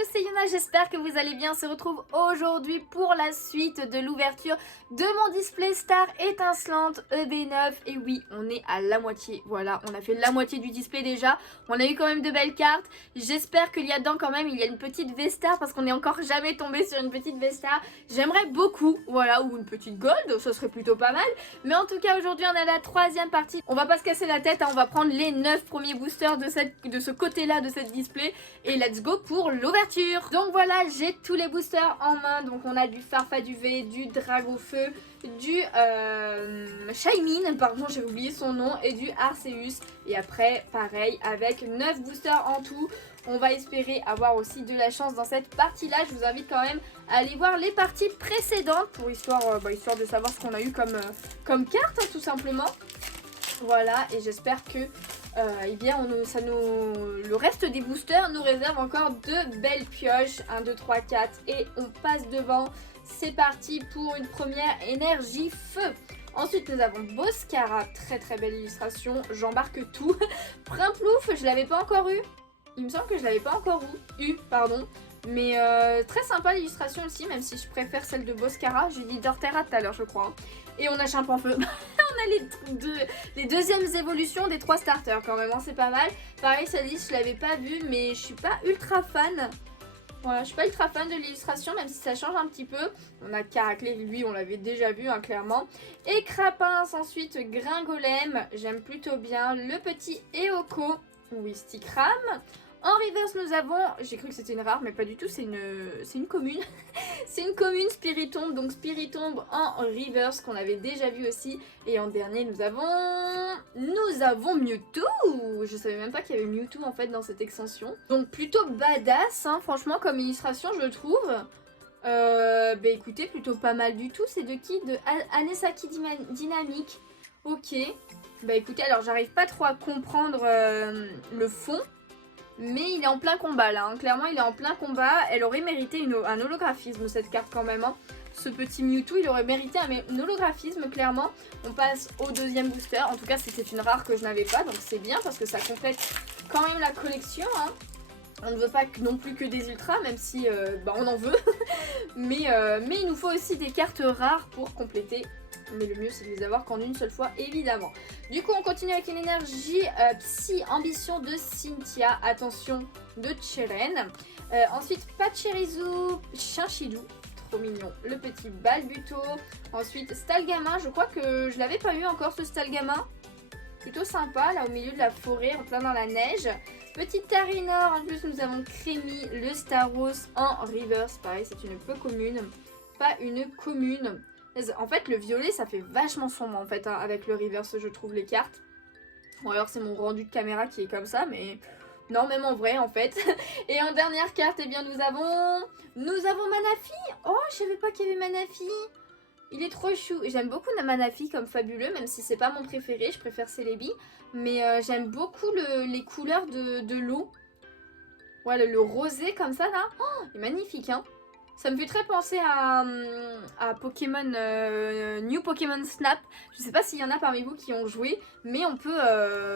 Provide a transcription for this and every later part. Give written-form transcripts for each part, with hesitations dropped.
tous, c'est Yuna, j'espère que vous allez bien. On se retrouve aujourd'hui pour la suite de l'ouverture de mon display Star étincelante EB9. Et oui, on est à la moitié, voilà, on a fait la moitié du display déjà. On a eu quand même de belles cartes. J'espère qu'il y a dedans quand même, il y a une petite V-Star parce qu'on n'est encore jamais tombé sur une petite V-Star. J'aimerais beaucoup, voilà, ou une petite Gold, ça serait plutôt pas mal. Mais en tout cas, aujourd'hui, on est à la troisième partie. On va pas se casser la tête, hein, on va prendre les 9 premiers boosters de ce côté-là de cette display. Et let's go pour l'ouverture. Donc voilà, j'ai tous les boosters en main. Donc on a du Farfaduvé, du Dragofeu, du Shaymin, pardon j'ai oublié son nom, et du Arceus. Et après pareil avec 9 boosters en tout. On va espérer avoir aussi de la chance dans cette partie là. Je vous invite quand même à aller voir les parties précédentes pour histoire de savoir ce qu'on a eu comme carte, hein, tout simplement. Voilà, et j'espère que eh bien, le reste des boosters nous réserve encore de belles pioches. 1, 2, 3, 4 et on passe devant. C'est parti pour une première énergie feu. Ensuite nous avons Boscara, très très belle illustration, j'embarque tout. Primplouf, je l'avais pas encore eu. Il me semble que je l'avais pas encore eu, pardon. Mais très sympa l'illustration aussi, même si je préfère celle de Boscara. J'ai dit Dortera tout à l'heure je crois. Et on a Chimpanfeu. On a les deuxièmes évolutions des 3 starters quand même, hein, c'est pas mal. Pareil, Sadie, je l'avais pas vu, mais je suis pas ultra fan. Voilà, je suis pas ultra fan de l'illustration, même si ça change un petit peu. On a Caraclé, lui, on l'avait déjà vu, hein, clairement. Et Crapince, ensuite Gringolem, j'aime plutôt bien. Le petit Eoko, oui, Stickram. En reverse, nous avons, j'ai cru que c'était une rare, mais pas du tout, c'est une commune. C'est une commune Spiritomb, donc Spiritomb en reverse qu'on avait déjà vu aussi. Et en dernier, nous avons Mewtwo. Je savais même pas qu'il y avait Mewtwo en fait dans cette extension. Donc plutôt badass, hein, franchement, comme illustration, je trouve. Bah écoutez, plutôt pas mal du tout. C'est de qui? De Anesaki Dynamique. Ok. Bah écoutez, alors j'arrive pas trop à comprendre le fond. Mais il est en plein combat là, hein. Clairement il est en plein combat. Elle aurait mérité un holographisme cette carte quand même, hein. Ce petit Mewtwo il aurait mérité un holographisme clairement. On passe au deuxième booster. En tout cas c'était une rare que je n'avais pas, donc c'est bien parce que ça complète quand même la collection, hein. On ne veut pas non plus que des ultras, même si on en veut. mais il nous faut aussi des cartes rares pour compléter. Mais le mieux c'est de les avoir qu'en une seule fois évidemment. Du coup on continue avec une énergie Psy Ambition de Cynthia. Attention de Cheren. Ensuite Pachirisu Chinchidou. Trop mignon. Le petit Balbuto. Ensuite Stalgamin. Je crois que je l'avais pas eu encore ce Stalgamin. Plutôt sympa là au milieu de la forêt en plein dans la neige. Petit Tarinor. En plus nous avons Crémy. Le Staros en reverse. Pareil c'est une peu commune. Pas une commune. En fait le violet ça fait vachement sombre en fait, hein, avec le reverse je trouve les cartes. Bon alors c'est mon rendu de caméra qui est comme ça, mais non même en vrai en fait. Et en dernière carte eh bien nous avons Manafi. Oh je savais pas qu'il y avait Manafi. Il est trop chou. J'aime beaucoup Manafi comme fabuleux, même si c'est pas mon préféré, je préfère Celebi. Mais j'aime beaucoup les couleurs de l'eau. Voilà le rosé comme ça là, oh, il est magnifique hein. Ça me fait très penser à Pokémon, New Pokémon Snap. Je sais pas s'il y en a parmi vous qui ont joué, mais on peut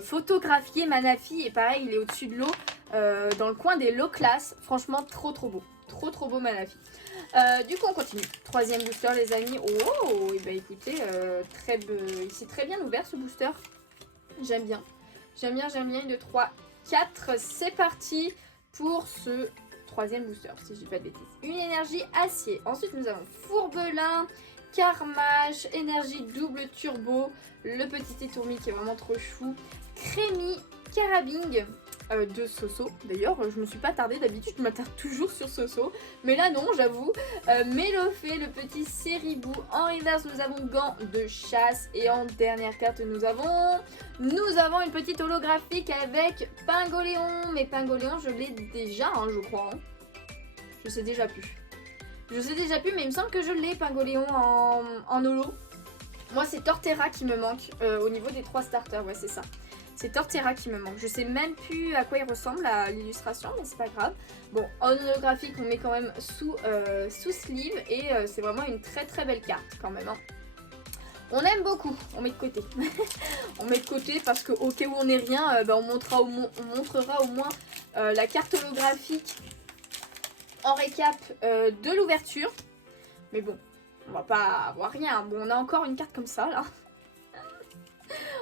photographier Manafi. Et pareil, il est au-dessus de l'eau, dans le coin des low class. Franchement, trop beau. Trop beau Manafi. Du coup, on continue. Troisième booster, les amis. Oh, et bah écoutez, il s'est très bien ouvert ce booster. J'aime bien. J'aime bien. 1, 2, 3, 4. C'est parti pour ce troisième booster, si je dis pas de bêtises. Une énergie acier. Ensuite, nous avons Fourbelin, Carmage, énergie double turbo, le petit étourmi qui est vraiment trop chou, Crémy, Carabing de Soso. D'ailleurs, je me suis pas tardée, d'habitude je m'attarde toujours sur Soso, mais là non, j'avoue. Mélofée, le petit Ceribou. En reverse, nous avons Gant de chasse. Et en dernière carte, nous avons une petite holographique avec Pingoléon. Mais Pingoléon, je l'ai déjà, hein, je crois. Hein. Je sais déjà plus. Mais il me semble que je l'ai, Pingoléon en holo. Moi, c'est Torterra qui me manque au niveau des 3 starters. Ouais, c'est ça. C'est Torterra qui me manque. Je sais même plus à quoi il ressemble à l'illustration, mais c'est pas grave. Bon, en holographique, on met quand même sous sleeve. Et c'est vraiment une très belle carte quand même. Hein. On aime beaucoup, on met de côté. On met de côté parce qu'au cas où on n'est rien, on montrera au moins la carte holographique en récap de l'ouverture. Mais bon, on va pas avoir rien. Bon, on a encore une carte comme ça, là.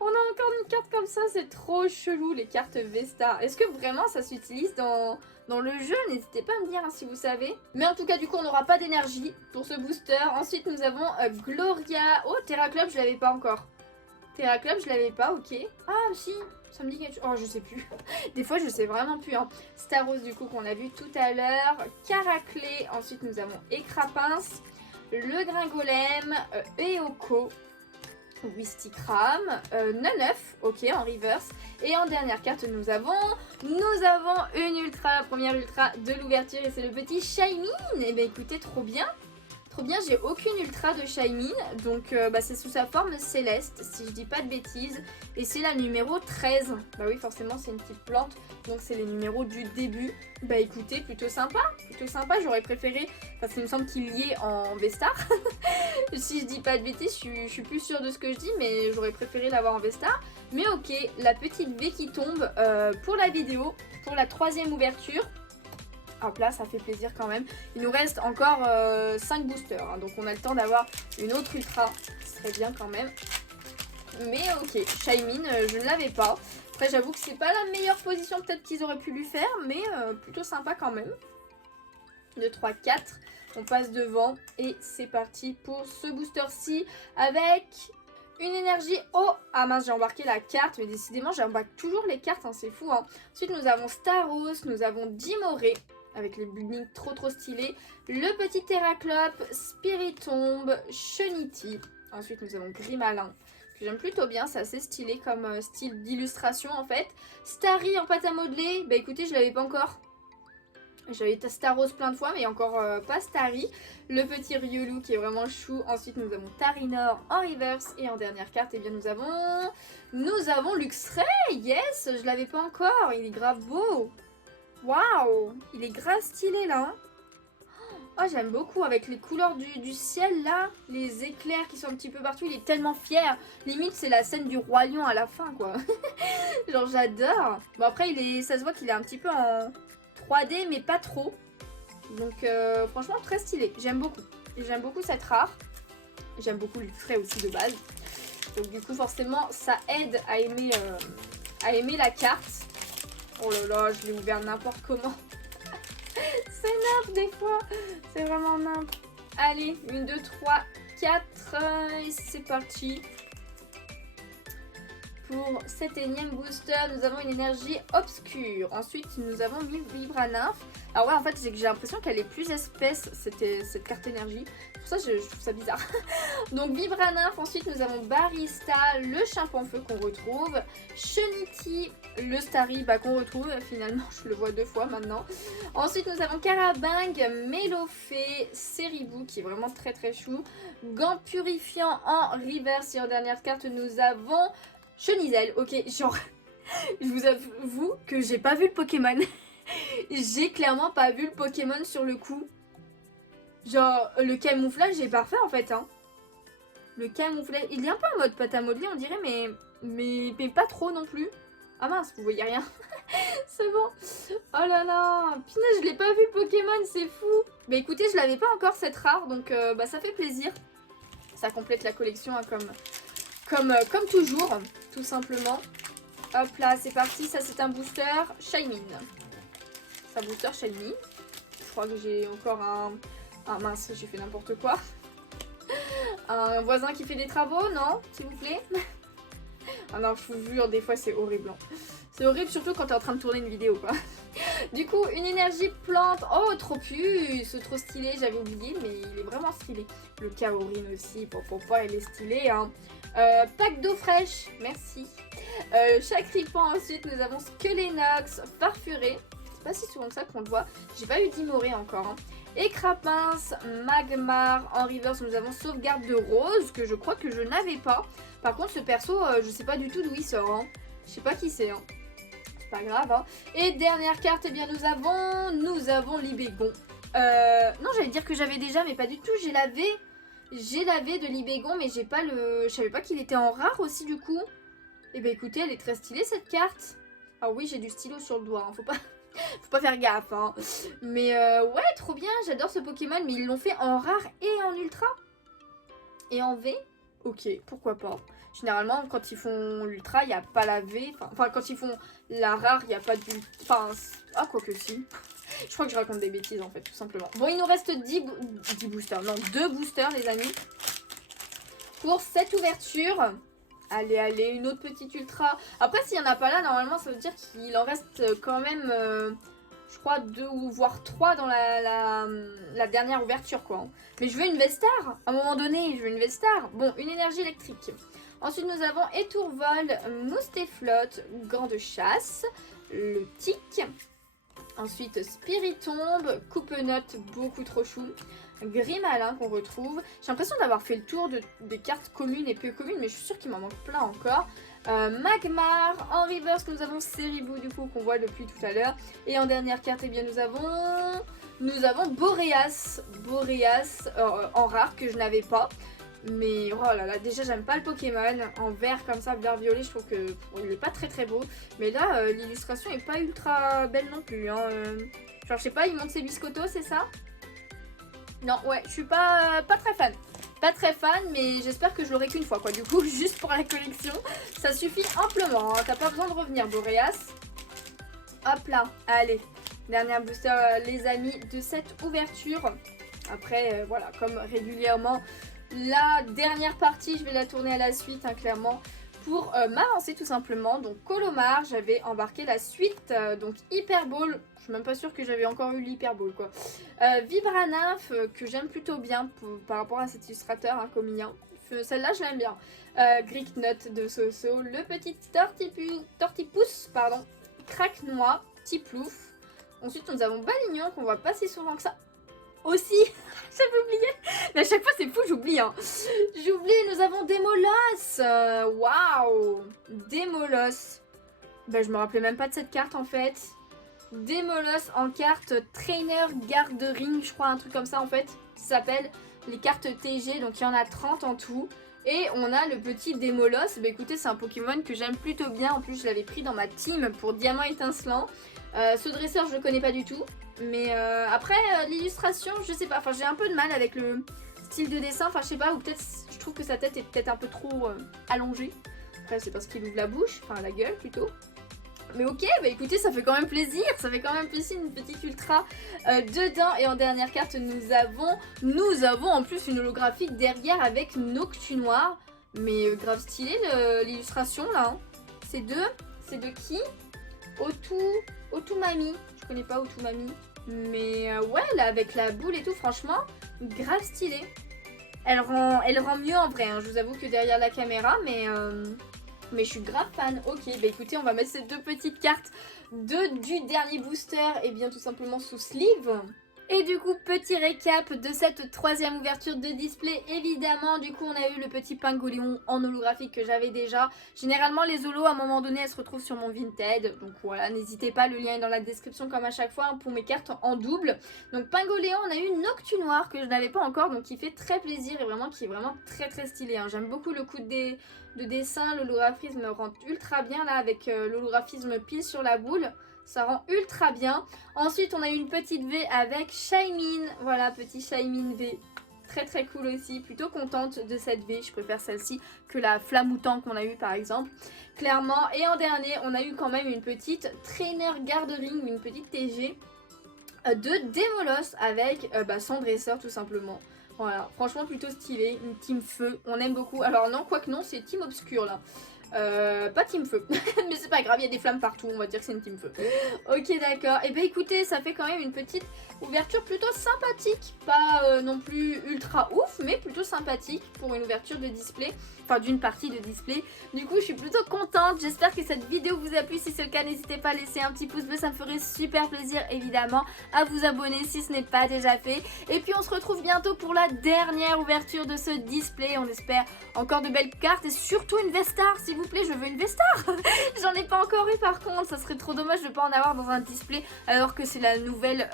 On a encore une carte comme ça, c'est trop chelou, les cartes V-Star. Est-ce que vraiment ça s'utilise dans le jeu? N'hésitez pas à me dire hein, si vous savez. Mais en tout cas, du coup, on n'aura pas d'énergie pour ce booster. Ensuite, nous avons Gloria. Oh, Terra Club, je l'avais pas encore. Terra Club, je l'avais pas, ok. Ah, si, ça me dit quelque chose. Oh, je sais plus. Des fois, je sais vraiment plus. Hein. Staros, du coup, qu'on a vu tout à l'heure. Caraclé. Ensuite, nous avons Écrapince. Le Gringolem. Eoko. Wistikram, Neuf, ok, en reverse. Et en dernière carte, nous avons une ultra, la première ultra de l'ouverture, et c'est le petit Shaymin. Et bien écoutez, trop bien. Trop bien, j'ai aucune ultra de Shaymin, donc c'est sous sa forme céleste, si je dis pas de bêtises. Et c'est la numéro 13. Bah oui, forcément, c'est une petite plante, donc c'est les numéros du début. Bah écoutez, plutôt sympa, j'aurais préféré, parce qu'il me semble qu'il y est en V-Star. Si je dis pas de bêtises, je suis plus sûre de ce que je dis, mais j'aurais préféré l'avoir en V-Star. Mais ok, la petite V qui tombe pour la vidéo, pour la 3e ouverture. Hop là, ça fait plaisir quand même. Il nous reste encore 5 boosters, hein, donc on a le temps d'avoir une autre ultra. Ce serait bien quand même. Mais ok, Shaymin, je ne l'avais pas. Après, j'avoue que c'est pas la meilleure position peut-être qu'ils auraient pu lui faire, mais plutôt sympa quand même. 2, 3, 4. On passe devant et c'est parti pour ce booster-ci avec une énergie. Oh, ah mince, j'ai embarqué la carte, mais décidément, j'embarque toujours les cartes, hein, c'est fou. Hein. Ensuite, nous avons Staros, nous avons Dimoré, avec les buildings trop stylés. Le petit Terraclope, Spiritomb, Chenity. Ensuite, nous avons Grimalin, que j'aime plutôt bien, c'est assez stylé comme style d'illustration en fait. Starry en pâte à modeler, bah écoutez, je l'avais pas encore. J'avais Staros plein de fois, mais encore pas Starry. Le petit Riolu qui est vraiment chou. Ensuite, nous avons Tarinor en reverse. Et en dernière carte, eh bien, nous avons Luxray. Yes, je l'avais pas encore. Il est grave beau. Waouh, il est grave stylé là. Oh, j'aime beaucoup avec les couleurs du ciel là. Les éclairs qui sont un petit peu partout. Il est tellement fier. Limite, c'est la scène du Roi Lion à la fin, quoi. Genre, j'adore. Bon, après, ça se voit qu'il est un petit peu en 3D mais pas trop, donc franchement très stylé, j'aime beaucoup cette rare, j'aime beaucoup le frais aussi de base, donc du coup forcément ça aide à aimer la carte. Oh là là, je l'ai ouvert n'importe comment. C'est nimp des fois, c'est vraiment nimp. Allez, 1, 2, 3, 4 et c'est parti. Pour cet énième booster, nous avons une énergie obscure. Ensuite, nous avons Vibranymph. Alors ouais, en fait, j'ai l'impression qu'elle est plus épaisse, cette carte énergie. Pour ça, je trouve ça bizarre. Donc, Vibranymph. Ensuite, nous avons Barista, le Chimpanfeu qu'on retrouve. Chenity, le Starry qu'on retrouve. Finalement, je le vois 2 fois maintenant. Ensuite, nous avons Carabang, Mélofée, Ceribou, qui est vraiment très chou. Gant Purifiant en reverse. Et en dernière carte, nous avons Chenizel, ok, genre, je vous avoue que j'ai pas vu le Pokémon. J'ai clairement pas vu le Pokémon sur le coup. Genre, le camouflage est parfait en fait, hein. Le camouflage, il est un peu en mode pâte à modeler, on dirait, mais pas trop non plus. Ah mince, vous voyez rien. C'est bon. Oh là là, punaise, je l'ai pas vu le Pokémon, c'est fou. Bah écoutez, je l'avais pas encore cette rare, donc ça fait plaisir. Ça complète la collection, hein, comme toujours, tout simplement. Hop là, c'est parti. Ça, c'est un booster Shaymin. C'est un booster Shaymin. Je crois que j'ai encore un... Ah mince, j'ai fait n'importe quoi. Un voisin qui fait des travaux, non? S'il vous plaît. Ah non, je vous jure, des fois, c'est horrible. C'est horrible, surtout quand t'es en train de tourner une vidéo, quoi. Du coup, une énergie plante. Oh, trop puce, trop stylé. J'avais oublié, mais il est vraiment stylé. Le Kaorin aussi, pourquoi il est stylé, hein. Pack d'eau fraîche, merci. Chacripant, ensuite nous avons Skelenox, Farfuré. C'est pas si souvent que ça qu'on le voit. J'ai pas eu Dimoré encore. Hein. Écrapince, Magmar. En reverse, nous avons Sauvegarde de Rose, que je crois que je n'avais pas. Par contre, ce perso, je sais pas du tout d'où il sort. Hein. Je sais pas qui c'est. Hein. C'est pas grave. Hein. Et dernière carte, eh bien, nous avons Libégon. Non, j'allais dire que j'avais déjà, mais pas du tout. J'ai lavé de Libégon, mais j'ai pas le... Je savais pas qu'il était en rare aussi, du coup. Et bah écoutez, elle est très stylée, cette carte. Ah oui, j'ai du stylo sur le doigt, hein. Faut pas faire gaffe, hein. Mais ouais, trop bien, j'adore ce Pokémon, mais ils l'ont fait en rare et en ultra. Et en V, ok, pourquoi pas. Généralement, quand ils font l'ultra, il n'y a pas la V. Enfin, quand ils font la rare, il n'y a pas d'ultra. Enfin, ah, quoi que si. Je crois que je raconte des bêtises, en fait, tout simplement. Bon, il nous reste 10 boosters. Non, 2 boosters, les amis. Pour cette ouverture. Allez, allez, une autre petite ultra. Après, s'il n'y en a pas là, normalement, ça veut dire qu'il en reste quand même, je crois, 2 ou voire 3 dans la dernière ouverture, quoi. Mais je veux une Vestar. À un moment donné, je veux une Vestar. Bon, une énergie électrique. Ensuite, nous avons Étourvol, Moustéflotte, Gant de chasse, le Tic. Ensuite, Spiritombe, Coupe-Note, beaucoup trop chou. Grimalin qu'on retrouve. J'ai l'impression d'avoir fait le tour des cartes communes et peu communes, mais je suis sûre qu'il m'en manque plein encore. Magmar, en reverse nous avons Ceribou du coup qu'on voit depuis tout à l'heure. Et en dernière carte, eh bien, nous avons Boreas. Boreas en rare que je n'avais pas. Mais oh là là, déjà j'aime pas le Pokémon en vert comme ça, vert violet, je trouve que il est pas très très beau. Mais là, l'illustration est pas ultra belle non plus. Hein. Genre je sais pas, il monte ses biscottos, c'est ça? Non, ouais, je suis pas très fan. Pas très fan, mais j'espère que je l'aurai qu'une fois, quoi. Du coup, juste pour la collection, ça suffit amplement. Hein. T'as pas besoin de revenir, Boreas. Hop là, allez. Dernier booster, les amis, de cette ouverture. Après, voilà, comme régulièrement, la dernière partie, je vais la tourner à la suite, hein, clairement. Pour m'avancer tout simplement. Donc Colomar, j'avais embarqué la suite. Donc Hyper Ball, je suis même pas sûre que j'avais encore eu l'Hyper Ball quoi. Vibranymph, que j'aime plutôt bien par rapport à cet illustrateur, hein, Comilien. Celle-là je l'aime bien. Gricknut de Soso, le petit Tortipousse, pardon, Craque-Noix, Tiplouf. Ensuite nous avons Balignon qu'on voit pas si souvent que ça. Aussi, j'avais oublié, mais à chaque fois c'est fou, j'oublie. Hein. J'oublie, nous avons Démolos. Waouh, Démolos. Ben, je me rappelais même pas de cette carte en fait. Démolos en carte Trainer Garde Ring, je crois, un truc comme ça en fait. Ça s'appelle les cartes TG, donc il y en a 30 en tout. Et on a le petit Démolos. Ben, écoutez, c'est un Pokémon que j'aime plutôt bien. En plus, je l'avais pris dans ma team pour Diamant Étincelant. Ce dresseur, je le connais pas du tout. Mais après, l'illustration, je sais pas. Enfin, j'ai un peu de mal avec le style de dessin. Enfin, je sais pas. Ou peut-être, je trouve que sa tête est peut-être un peu trop allongée. Après, c'est parce qu'il ouvre la bouche. Enfin, la gueule plutôt. Mais ok, bah écoutez, ça fait quand même plaisir. Ça fait quand même plaisir une petite ultra dedans. Et en dernière carte, nous avons en plus une holographique derrière avec Noctunoir. Mais grave stylé l'illustration là. Hein. C'est de qui? Otumami. Je connais pas Otumami. Mais ouais, là avec la boule et tout, franchement, grave stylé. Elle rend mieux en vrai. Hein. Je vous avoue que derrière la caméra, mais je suis grave fan. Ok, bah écoutez, on va mettre ces deux petites cartes du dernier booster et bien tout simplement sous sleeve. Et du coup, petit récap de cette troisième ouverture de display. Évidemment, du coup, on a eu le petit Pingoléon en holographique que j'avais déjà. Généralement, les holos, à un moment donné, elles se retrouvent sur mon Vinted. Donc voilà, n'hésitez pas, le lien est dans la description comme à chaque fois pour mes cartes en double. Donc Pingoléon, on a eu Noctunoir que je n'avais pas encore, donc qui fait très plaisir et vraiment qui est vraiment très très stylé. Hein. J'aime beaucoup le coup de dessin, l'holographisme rentre ultra bien là avec l'holographisme pile sur la boule. Ça rend ultra bien. Ensuite, on a eu une petite V avec Shaymin. Voilà, petit Shaymin V. Très très cool aussi. Plutôt contente de cette V. Je préfère celle-ci que la Flamoutant qu'on a eu par exemple. Clairement. Et en dernier, on a eu quand même une petite Trainer Garde Ring, une petite TG de Démolos avec son dresseur tout simplement. Voilà, franchement plutôt stylé. Une team feu. On aime beaucoup. Alors non, quoique non, c'est team obscur là. Pas team feu, mais c'est pas grave, il y a des flammes partout, on va dire que c'est une team feu. Ok, d'accord. Et bien écoutez, ça fait quand même une petite ouverture plutôt sympathique. Pas non plus ultra ouf, mais plutôt sympathique pour une ouverture de display. Enfin, d'une partie de display. Du coup, je suis plutôt contente. J'espère que cette vidéo vous a plu. Si c'est le cas, n'hésitez pas à laisser un petit pouce bleu. Ça me ferait super plaisir, évidemment, à vous abonner si ce n'est pas déjà fait. Et puis, on se retrouve bientôt pour la dernière ouverture de ce display. On espère encore de belles cartes et surtout une Vestar, s'il vous plaît. Je veux une Vestar. J'en ai pas encore eu par contre. Ça serait trop dommage de pas en avoir dans un display alors que c'est la nouvelle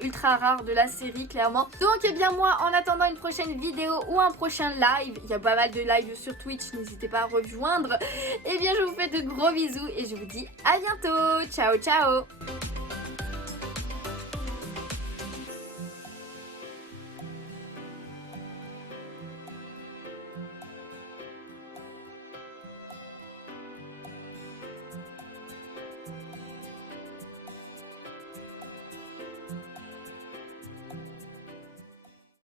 ultra rare de la série, clairement. Donc, eh bien, moi, en attendant une prochaine vidéo ou un prochain live, il y a pas mal de lives sur Twitch, n'hésitez pas à rejoindre. Et bien je vous fais de gros bisous et je vous dis à bientôt. Ciao ciao.